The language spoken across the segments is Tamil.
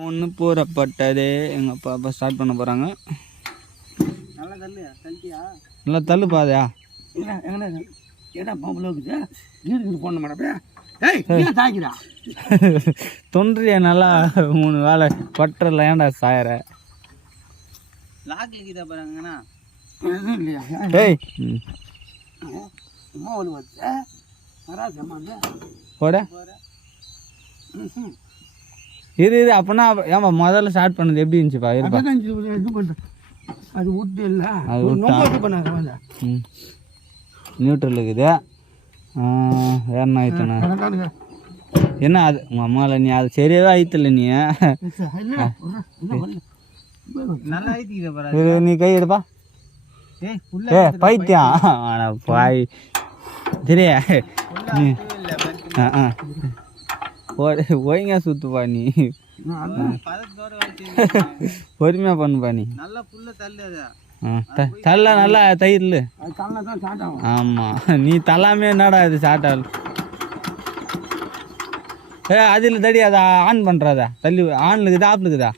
ஒன்று பூரப்பட்டதே எங்கள் அப்பா அப்பா ஸ்டார்ட் பண்ண போகிறாங்க. நல்லா தள்ளு தள்ளிட்டியா? நல்லா தள்ளு பாதையா எங்கண்ணா ஏடா பாம்புல இருக்குது வீடு போன மாட்டேன். ஏய் தாக்கிறா தொன்றியா நல்லா 3 வேலை பட்டரில் ஏன்டா சாயற லாக்கில் கீதா போகிறாங்கண்ணா இல்லையா? ஏய் சும்மா ஒரு வச்சு வராதம்மா போட இரு அப்போனா ஏமா முதல்ல ஸ்டார்ட் பண்ணது எப்படி இருந்துச்சுப்பா? இருப்பா இது பண்ணுறேன் அது விட்டு இல்லை அது இது பண்ணாங்க நியூட்ரல் இருக்குது. வேறண்ணா ஆயிடுச்சுண்ணா என்ன அது உங்கள் அம்மாவில் நீ அது சரியாகவே ஆயித்துல நீ நல்லா ஆயிடுச்சுப்பா. இது நீ கை எடுப்பா. ஏ பைத்தியம் ஆனால் பாய் சரியா நீ ஒய்ங்க சுத்துப்பா நீ பொறுமையாக பண்ணுப்பா நீ தள்ள நல்லா தயிர்ல. ஆமாம் நீ தள்ளாமே என்னடா இது சாட்டால் அதில் தடி அதை ஆன் பண்ணுறாதா தள்ளி ஆன்ல இருக்குதா ஆஃப்ல இருக்குதா?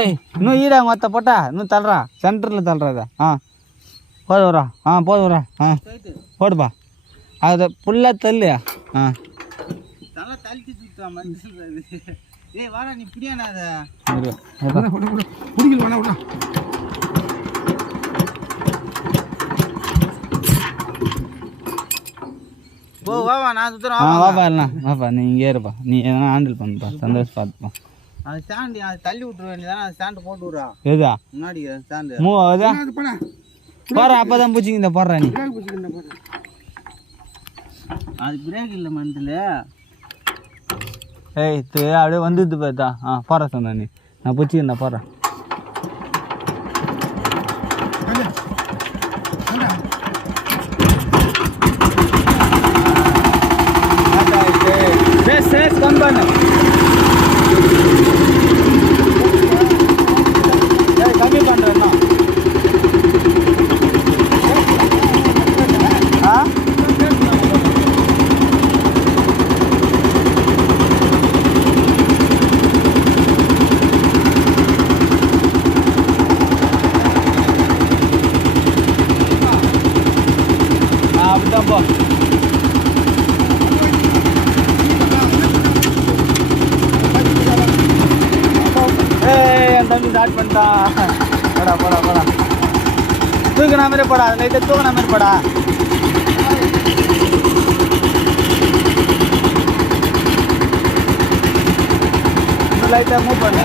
ஏய் இன்னும் ஈடா மொத்த போட்டா இன்னும் தள்ளுறா சென்டரில் தள்ளுறதா. போது வரா போது வரா போடுப்பா அதை ஃபுல்லாக தள்ளு. தள்ளிட்டு ஏய் வாடா நீ பிடியானா அதை ஓ வாவா நான் சுத்துறேன். வாப்பா இல்லைண்ணா வாப்பா நீ இங்கே இருப்பா. நீ எதனா ஹேண்டில் பண்ணுப்பா சந்தோஷம் பார்த்துப்பா. அது ஸ்டாண்டு அது தள்ளி விட்டுரு வேண்டியதானே ஸ்டாண்டு போட்டு விட்றா எதா முன்னாடி ஸ்டாண்டு மூவா போடுற அப்போ தான் பூச்சிங்க இந்த போடுற நீ அது பிரேக் இல்லை மண்டில். ஏய் அப்படியே வந்துது பார்த்தா போடுற சொன்ன நீ நான் பூச்சிக்கிறேன் போடுறேன். கம்மி பண்ணு கம்மி பண்ணுறேன்னா அப்படிதான் போ. என் தம்பி ஸ்டார்ட் பண்ணிட்டா. போடா போடா போடா தூக்கின மாதிரி போடா லைட்டாக தூக்கின மாதிரி போடா. லைட்டாக மூவ் பண்ணு.